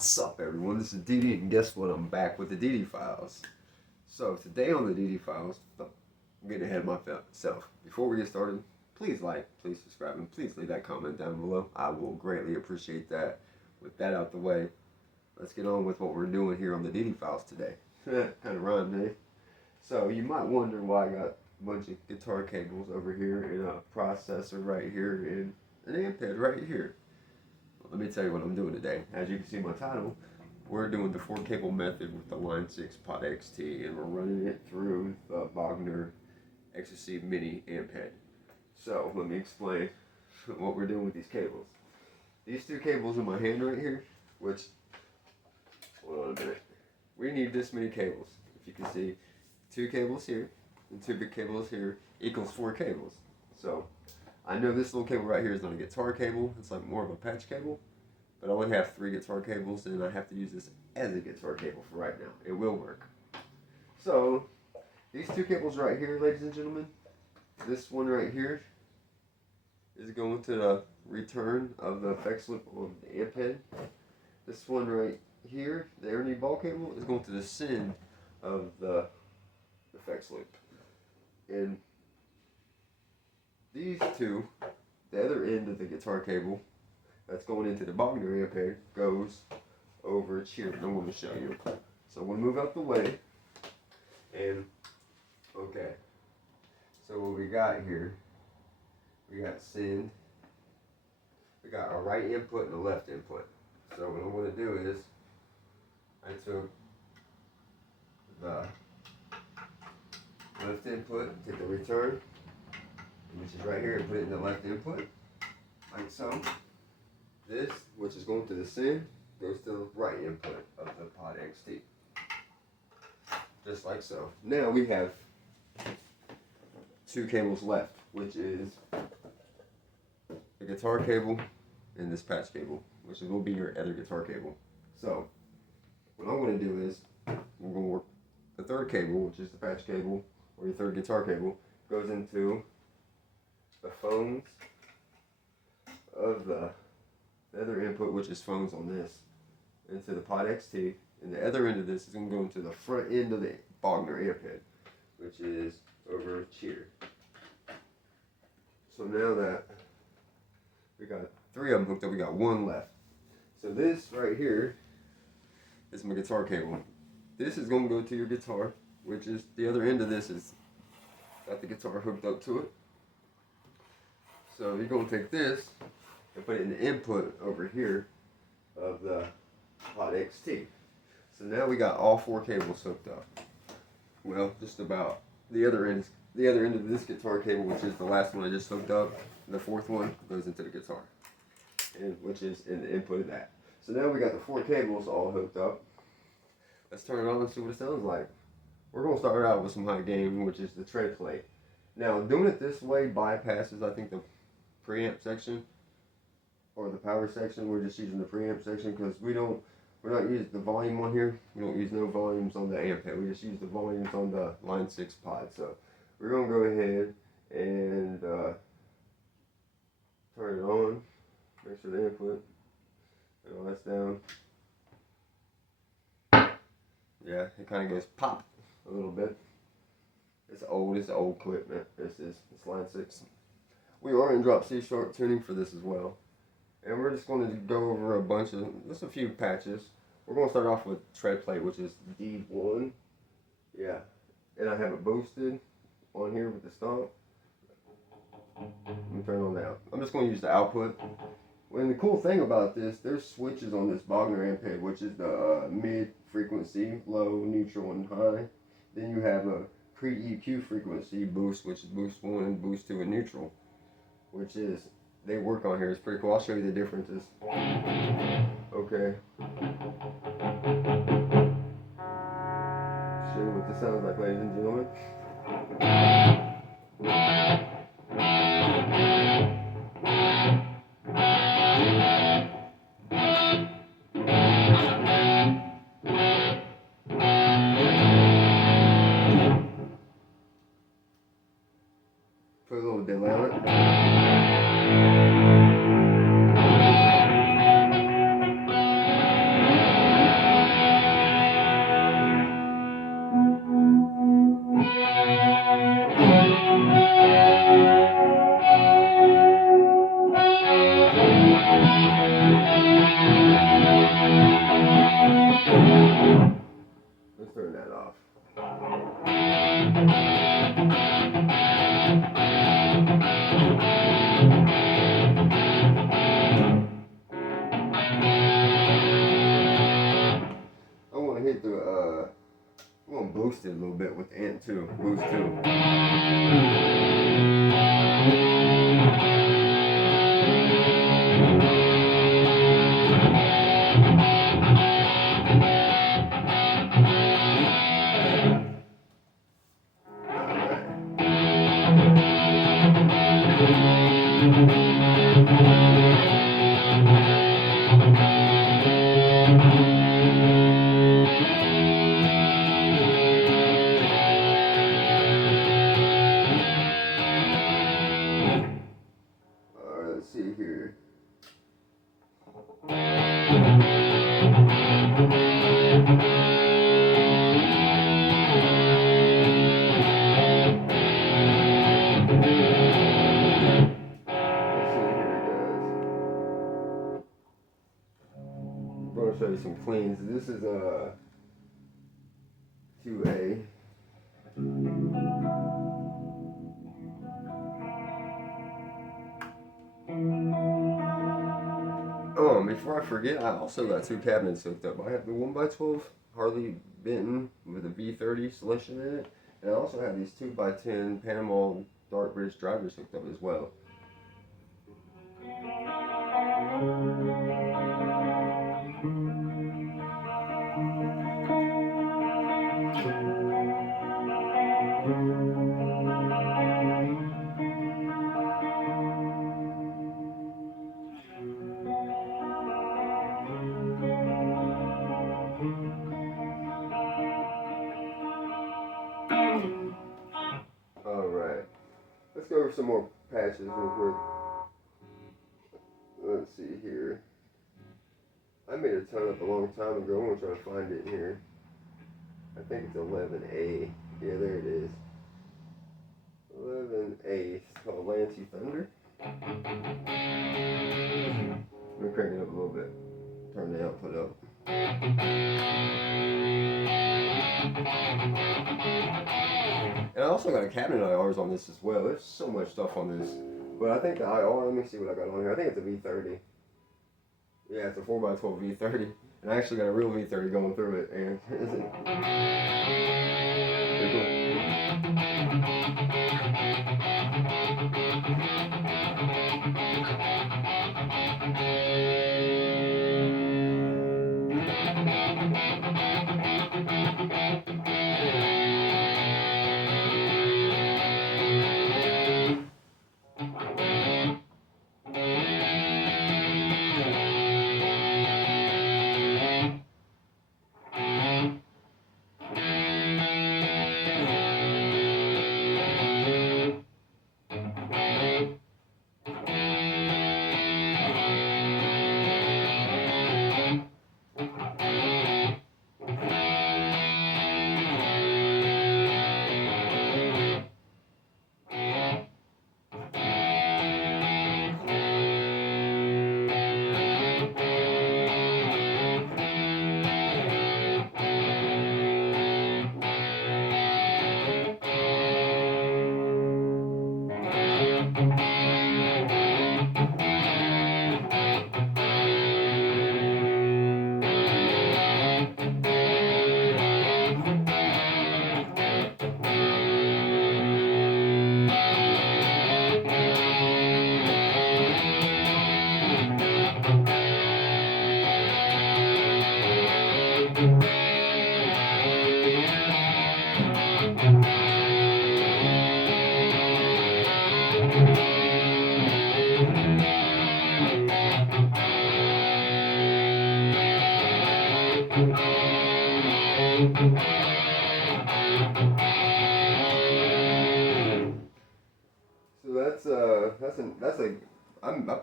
What's up, everyone? This is DD, and guess what? I'm back with the DD Files. So, today on the DD Files, I'm getting ahead of myself. Before we get started, please like, please subscribe, and please leave that comment down below. I will greatly appreciate that. With that out the way, let's get on with what we're doing here on the DD Files today. Kind of rhymed, eh? So, you might wonder why I got a bunch of guitar cables over here, and a processor right here, and an amp head right here. Let me tell you what I'm doing today. As you can see in my title, we're doing the 4-cable method with the Line 6 Pod XT, and we're running it through the Bogner Ecstasy Mini amp head. So let me explain what we're doing with these cables. These two cables in my hand right here, which, hold on a minute, we need this many cables. If you can see, 2 cables here and 2 big cables here equals 4 cables. So I know this little cable right here is not a guitar cable, it's like more of a patch cable, but I only have 3 guitar cables, and I have to use this as a guitar cable for right now. It will work. So, these 2 cables right here, ladies and gentlemen, this one right here is going to the return of the effects loop on the amp head. This one right here, the Ernie ball cable, is going to the send of the effects loop. And these two, the other end of the guitar cable that's going into the Bogner amp head goes over here. And I'm going to show you. So I'm going to move out the way. And, okay. So what we got here, we got send. We got a right input and a left input. So what I'm going to do is, I took the left input, take the return, which is right here, and put it in the left input, like so. This, which is going to the send, goes to the right input of the Pod XT. Just like so. Now we have 2 cables left, which is the guitar cable and this patch cable, which will be your other guitar cable. So, what I'm going to do is, we're going to work the 3rd cable, which is the patch cable, or your 3rd guitar cable, goes into the phones of the other input, which is phones on this, into the Pod XT, and the other end of this is going to go into the front end of the Bogner amp head, which is over here. So now that we got 3 of them hooked up, we got 1 left. So this right here is my guitar cable. This is going to go to your guitar, which is the other end of this is got the guitar hooked up to it. So you're going to take this and put it in the input over here of the Pod XT. So now we got all 4 cables hooked up. Well, just about. The other end of this guitar cable, which is the last one I just hooked up, and the 4th one goes into the guitar, and which is in the input of that. So now we got the 4 cables all hooked up. Let's turn it on and see what it sounds like. We're going to start out with some high gain, which is the tread plate. Now, doing it this way bypasses, I think, the preamp section or the power section. We're just using the preamp section because we're not using the volume on here. We don't use no volumes on the amp head. We just use the volumes on the Line 6 pod. So we're going to go ahead and turn it on. Make sure the input and all that's down. Yeah, it kind of goes pop a little bit. It's an old clip, man. It's Line 6. We are in drop C sharp tuning for this as well. And we're just going to go over just a few patches. We're going to start off with tread plate, which is D1. Yeah. And I have it boosted on here with the stomp. Let me turn on that. I'm just going to use the output. And the cool thing about this, there's switches on this Bogner amp head, which is the mid frequency, low, neutral, and high. Then you have a pre-EQ frequency boost, which is boost 1 and boost 2 and neutral, which is, they work on here. It's pretty cool. I'll show you the differences. Okay. Show you what this sounds like, ladies and gentlemen. Put a little delay on it. too. Boost too. Let's see here. I'm going to show you some cleans. This is a 2A. Before I forget, I also got two cabinets hooked up. I have the 1x12 Harley Benton with a V30 selection in it, and I also have these 2x10 Panama dark British drivers hooked up as well. Alright, let's go over some more patches real quick. Let's see here. I made a ton up a long time ago. I'm going to try to find it here. I think it's 11A. Yeah, there it is. 11A. It's called Lancy Thunder. Let me crank it up a little bit. Turn the output up. And I also got a cabinet IRs on this as well. There's so much stuff on this. But I think the IR, let me see what I got on here. I think it's a V30. Yeah, it's a 4x12 V30. And I actually got a real V30 going through it. And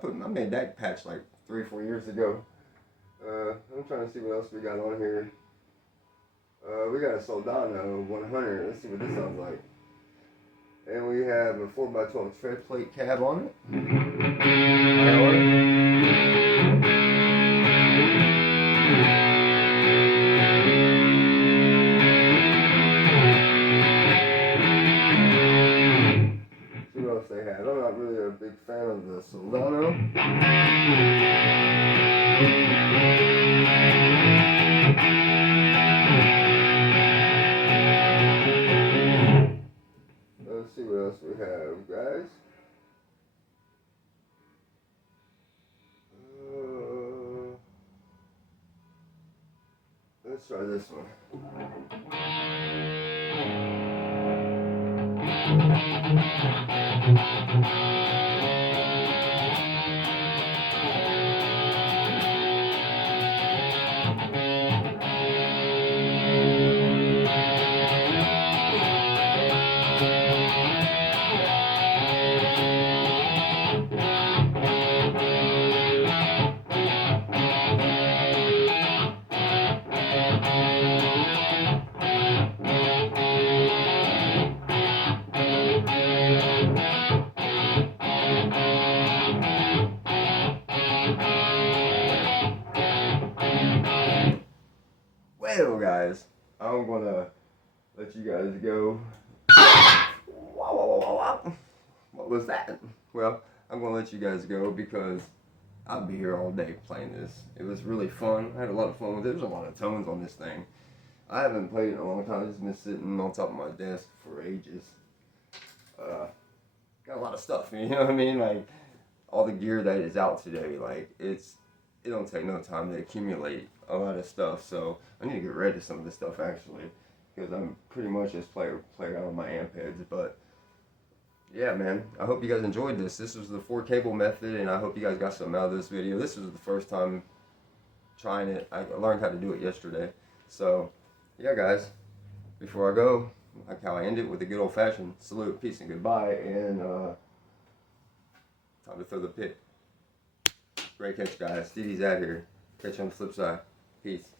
pretty I made that patch like 3 or 4 years ago. I'm trying to see what else we got on here. We got a Soldano 100. Let's see what this sounds like. And we have a 4x12 tread plate cab on it. See what else they have. I'm not really a big fan of the Soldano. have, guys? Let's try this one. Well, guys, I'm gonna let you guys go. What was that? Well, I'm gonna let you guys go because I'll be here all day playing this. It was really fun. I had a lot of fun with it. There's a lot of tones on this thing. I haven't played it in a long time. It's just been sitting on top of my desk for ages. Got a lot of stuff, you know what I mean? Like, all the gear that is out today, like, it don't take no time to accumulate a lot of stuff. So I need to get rid of some of this stuff, actually, because I'm pretty much just playing out on my amp heads. But yeah, man, I hope you guys enjoyed this. This was the 4-cable method, and I hope you guys got something out of this video. This was the first time trying it. I learned how to do it yesterday. So yeah, guys, before I go, like how I end it with a good old-fashioned salute, peace, and goodbye, and time to throw the pick. Great catch, guys. DD's out here. Catch you on the flip side. Peace.